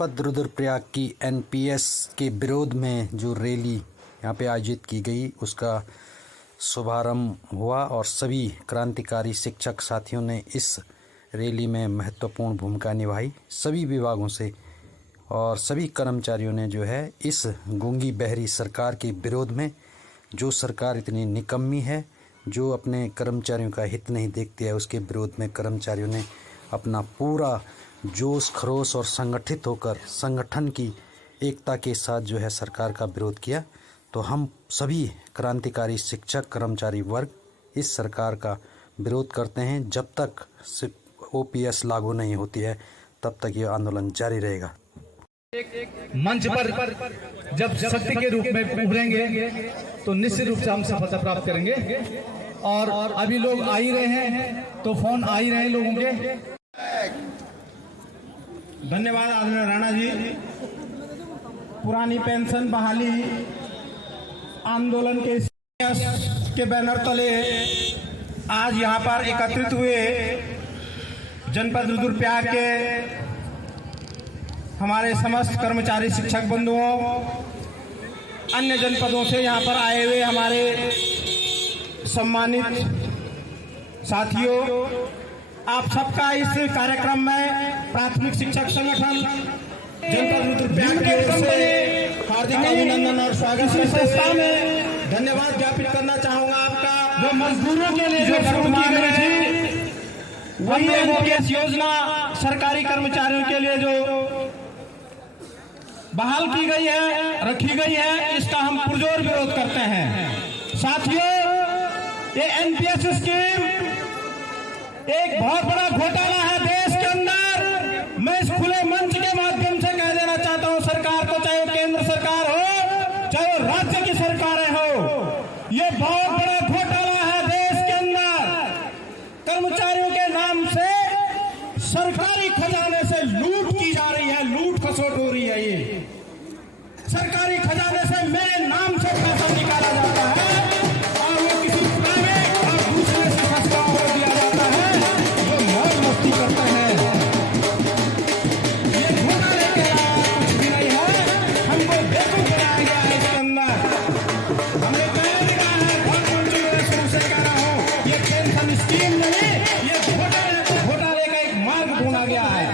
जनपद रुद्रप्रयाग की एनपीएस के विरोध में जो रैली यहाँ पे आयोजित की गई उसका शुभारंभ हुआ और सभी क्रांतिकारी शिक्षक साथियों ने इस रैली में महत्वपूर्ण भूमिका निभाई। सभी विभागों से और सभी कर्मचारियों ने जो है इस गूंगी बहरी सरकार के विरोध में, जो सरकार इतनी निकम्मी है, जो अपने कर्मचारियों का हित नहीं देखती है, उसके विरोध में कर्मचारियों ने अपना पूरा जोश खरोश और संगठित होकर संगठन की एकता के साथ जो है सरकार का विरोध किया। तो हम सभी क्रांतिकारी शिक्षक कर्मचारी वर्ग इस सरकार का विरोध करते हैं। जब तक ओपीएस लागू नहीं होती है तब तक ये आंदोलन जारी रहेगा। मंच पर जब शक्ति के रूप में उभरेंगे तो निश्चित रूप से हम सफलता प्राप्त करेंगे। और अभी लोग आ ही रहे हैं, तो फोन आ ही रहे हैं लोगों के। धन्यवाद आदरणीय राणा जी। पुरानी पेंशन बहाली आंदोलन के बैनर तले आज यहाँ पर एकत्रित हुए जनपद रुद्रप्रयाग के हमारे समस्त कर्मचारी शिक्षक बंधुओं, अन्य जनपदों से यहाँ पर आए हुए हमारे सम्मानित साथियों, आप सबका इस कार्यक्रम में प्राथमिक शिक्षक संगठन जनपद रुद्रप्रयाग की ओर से हार्दिक अभिनंदन और स्वागत संस्था में धन्यवाद ज्ञापित करना चाहूंगा। आपका जो मजदूरों के लिए जो शुरू की गई थी वही एनपीएस योजना सरकारी कर्मचारियों के लिए जो बहाल की गई है, रखी गई है, इसका हम पुरजोर विरोध करते हैं। साथियों, ये एनपीएस स्कीम एक बहुत बड़ा घोटाला है देश के अंदर। मैं इस खुले मंच के माध्यम से कह देना चाहता हूं सरकार को, चाहे केंद्र सरकार हो चाहे राज्य की सरकारें हो, ये बहुत बड़ा घोटाला है देश के अंदर। कर्मचारियों के नाम से सरकारी खजाने से लूट की जा रही है, लूट खसोट हो रही है। ये सरकारी खजाने से मेरे नाम से पैसा निकाला जाता है और वो किसी प्राइवेट और दूसरे संस्थाओं को दिया जाता है जो मौज मस्ती करते हैं। ये घोटाले के अलावा कुछ भी नहीं है। हमको बेवकूफ बनाया गया है इसके अंदर। हमने पहले भी कहा है, बहुत शुरू से कह रहा हूँ, ये पेंशन स्कीम नहीं, ये घोटाले का एक मार्ग ढूंढा गया है।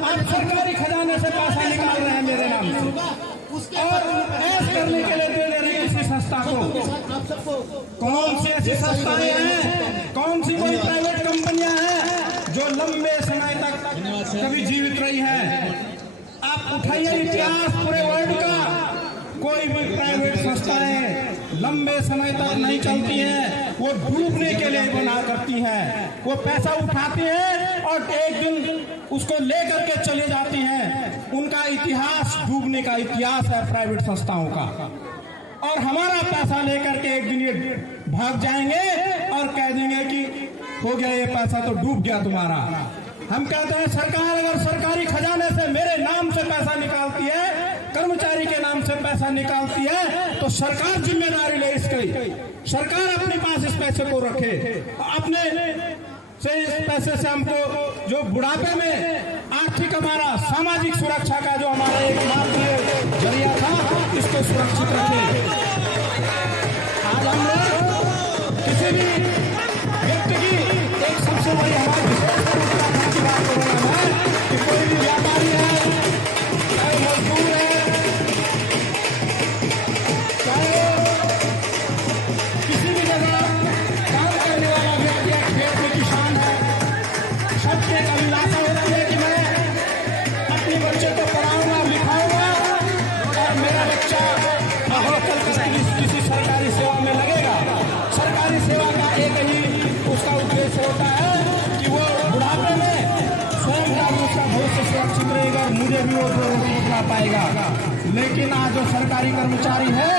आप सरकारी खजाने से पैसा निकाल रहे हैं मेरे नाम से और ऐश करने के लिए दे रही है इसी संस्था को। कौन सी ऐसी संस्थाएं हैं, कौन सी कोई प्राइवेट कंपनियां हैं जो लंबे समय तक कभी जीवित रही है? आप उठाइए इतिहास पूरे वर्ल्ड का, कोई भी प्राइवेट संस्थाएं लंबे समय तक नहीं चलती हैं, वो डूबने के लिए बना करती हैं। वो पैसा उठाती हैं और एक दिन उसको लेकर के चले जाती हैं। उनका इतिहास डूबने का इतिहास है प्राइवेट संस्थाओं का। और हमारा पैसा लेकर के एक दिन ये भाग जाएंगे और कह देंगे कि हो गया ये पैसा तो डूब गया तुम्हारा। हम कहते हैं सरकार अगर सरकारी खजाने से मेरे नाम से पैसा निकालती है, कर्मचारी के नाम से पैसा निकालती है, तो सरकार जिम्मेदारी ले इसकी। सरकार अपने पास इस पैसे को रखे, अपने से इस पैसे से हमको जो बुढ़ापे में आर्थिक हमारा सामाजिक सुरक्षा का जो हमारा एकमात्र जरिया था, इसको सुरक्षित रखे। आज हम लोग किसी भी व्यक्ति की एक सबसे बड़ी हमारी विशेष बात कर रहे हैं कि कोई भी व्यापारी है, चाहे मजदूर है, चाहे किसी भी जगह काम करने वाला व्यक्ति है, खेत में किसान है, सबके एक अभिलाषा होती है कि मैं अपने बच्चे को पढ़ाऊंगा, लिखाऊंगा और मेरा बच्चा किसी सरकारी सेवा में लगेगा। सरकारी सेवा का एक ही उसका उद्देश्य होता है कि वो बुढ़ापे में स्वयं का उसका भविष्य सुरक्षित रहेगा, मुझे भी वो रोटी पाएगा। लेकिन आज जो सरकारी कर्मचारी है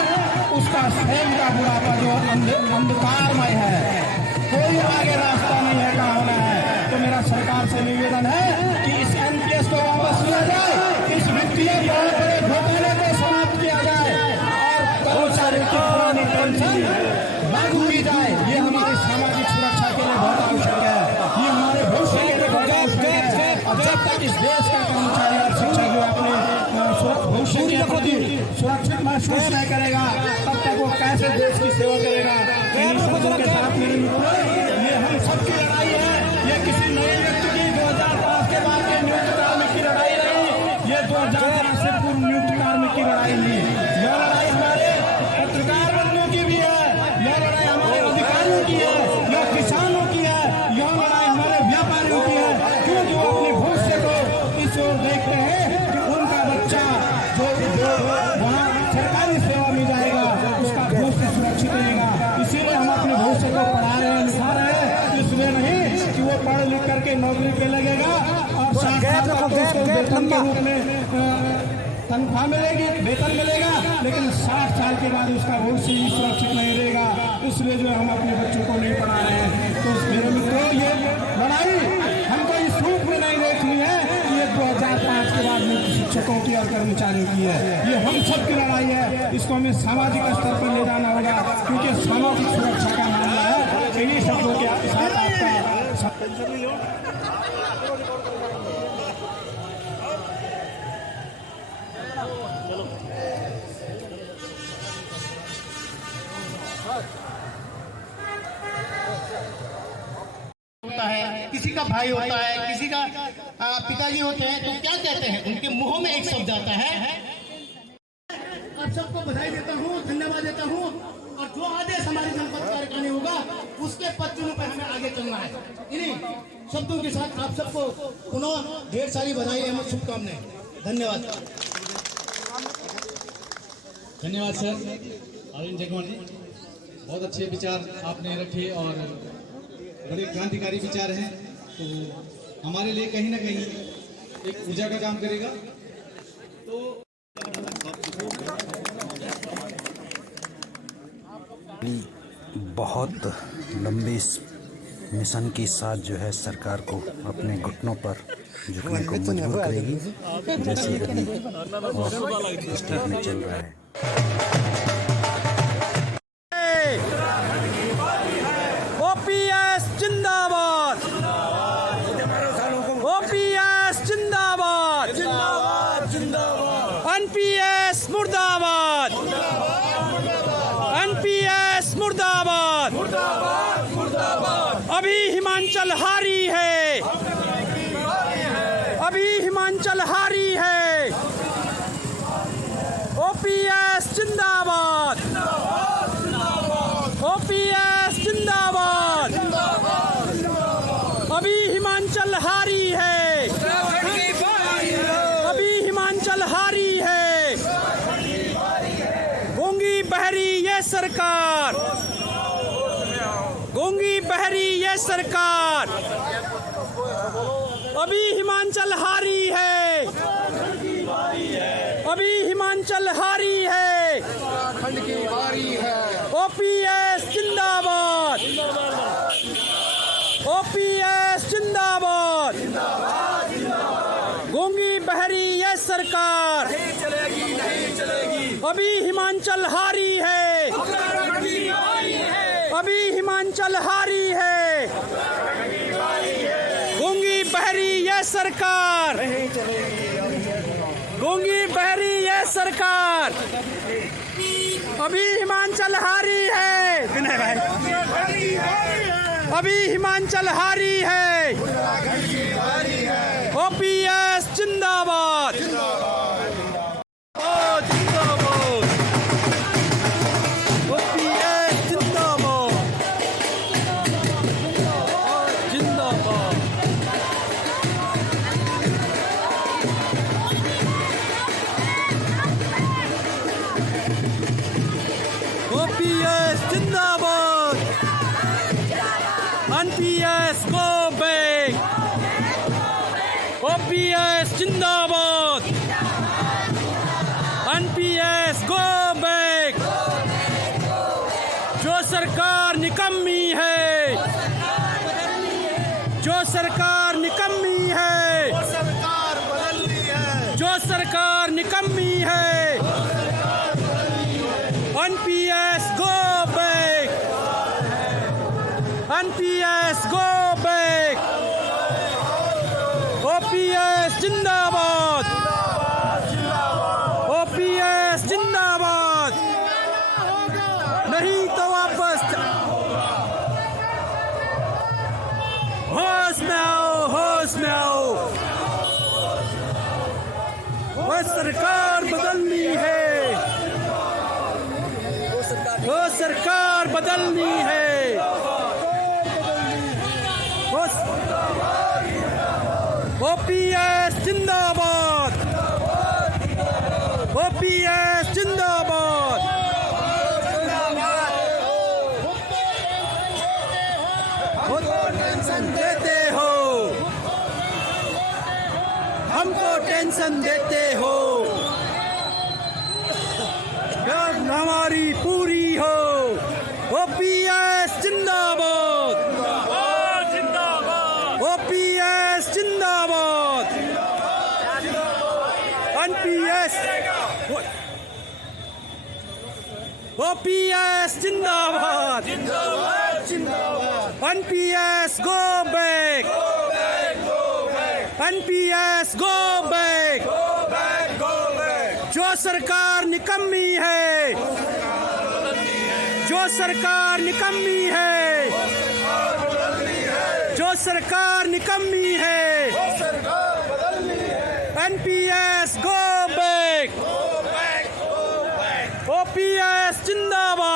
उसका स्वयं का बुढ़ापा जो अंधकारमय है, कोई आगे रास्ता नहीं है कहाँ होना है। तो मेरा सरकार से निवेदन है कि इस एनपीएस को वापस लिया जाए, इस वित्तीय बहुत बड़े घोटाले को समाप्त किया जाए और कर्मचारियों की पुरानी पेंशन लागू की जाए। ये हमारी सामाजिक सुरक्षा के लिए बहुत आवश्यक है, ये हमारे भविष्य के लिए बहुत आवश्यक है। और जब तक इस देश का कर्मचारी और शिक्षक जो अपने महसूस नहीं करेगा तब तक वो कैसे देश की सेवा करेगा। इन्हीं शब्दों के साथ मेरे मित्रों, ये हम सबकी लड़ाई है। ये किसी नए व्यक्ति की 2005 के बाद के नियुक्त कार्मिक की लड़ाई नहीं, ये 2005 से पूर्व नियुक्त कार्मिक की लड़ाई नहीं। यह लड़ाई हमारे पत्रकार बंधुओं की भी है, यह लड़ाई हमारे अधिकारियों की है, यह किसानों की है, यह लड़ाई हमारे व्यापारियों की है। क्यों जो अपने भविष्य को इस ओर देखते हैं कि उनका बच्चा जो वहाँ सरकारी सेवा में जाएगा उसका भविष्य सुरक्षित रहेगा। इसीलिए हम अपने भविष्य को पढ़ा रहे हैं, लिखा रहे हैं। इसलिए नहीं कि वो पढ़ लिख करके नौकरी पे लगेगा और साथ वेतन के रूप में तनख्वाह मिलेगी, वेतन मिलेगा, लेकिन 60 साल के बाद उसका भविष्य भी सुरक्षित नहीं रहेगा। इसलिए जो हम अपने बच्चों को नहीं पढ़ा रहे हैं। तो मेरे मित्रों, ये लड़ाई हमको इस रूप में नहीं देखनी है कि ये 2005 के बाद में शिक्षकों की और कर्मचारियों की है। ये हम सब की लड़ाई है। इसको हमें सामाजिक स्तर पर ले जाना होगा, क्योंकि सामाजिक सुरक्षा का मामला है। इन्हीं शब्दों के साथ आपका होता है, किसी का भाई होता है, किसी का पिताजी होते हैं, तो क्या कहते हैं, उनके मुंहों में एक शब्द आता है। आप सबको बधाई देता हूँ, धन्यवाद देता हूँ। और जो आदेश हमारी जनपद कार्यकारिणी होगा उसके पत्तों पर हमें आगे चलना है। इन्हीं शब्दों के साथ आप सबको पुनः ढेर सारी बधाई एवं शुभकामनाएं। धन्यवाद। धन्यवाद सर अरविंद जगमोहन जी, बहुत अच्छे विचार आपने रखे और बड़े क्रांतिकारी विचार हैं। तो हमारे लिए कहीं ना कहीं एक ऊर्जा का काम करेगा। तो बहुत लंबे इस मिशन के साथ जो है सरकार को अपने घुटनों पर झुकने को मजबूर करेगी, जैसे अभी और स्टेट में चल रहा है। ओपीएस जिंदाबाद, ओपीएस जिंदाबाद, एनपीएस मुर्दाबाद, एनपीएस मुर्दाबाद। अभी हिमाचल हारी है, अभी हिमाचल हारी है। ओपीएस जिंदाबाद, ओपीएस जिंदाबाद। अभी हिमाचल हारी है, अभी हिमाचल हारी है। गूंगी बहरी ये सरकार, गूंगी बहरी ये सरकार। अभी हिमाचल हारी है, अभी हिमाचल हारी है। ओपीएस जिंदाबाद, ओपीएस जिंदाबाद। गूंगी बहरी ये सरकार, अभी हिमाचल हारी है, अभी हिमाचल हारी है। गूंगी बहरी ये सरकार, गूंगी बहरी ये सरकार। अभी हिमाचल हारी है विनय भाई, अभी हिमाचल हारी है। ओपीएस जिंदाबाद, ओ जिंदाबाद। ओपीएस जिंदाबाद, जिंदाबाद। ओपीएस जिंदाबाद, एनपीएस गो बैक। ओपीएस जिंदाबाद, एनपीएस गो बैक। जो सरकार निकम्मी है, जो सरकार निकम्मी है, जो सरकार निकम्मी है। NPS go back, NPS go back. OPS जिंदाबाद, ओपीएस जिंदाबाद। वो सरकार बदलनी है, वो सरकार बदलनी है, वो ओपीएस जिंदाबाद, ओपीएस जिंदाबाद। टेंशन देते हो, हमको टेंशन देते हो, जब हमारी पूरी हो। ओपीएस जिंदाबाद, ओपीएस जिंदाबाद, एनपीएस, ओपीएस जिंदाबाद, NPS go back, NPS go back. जो सरकार निकम्मी है, जो सरकार निकम्मी है, जो सरकार निकम्मी है, एनपीएस गो बैक, ओपीएस जिंदाबाद।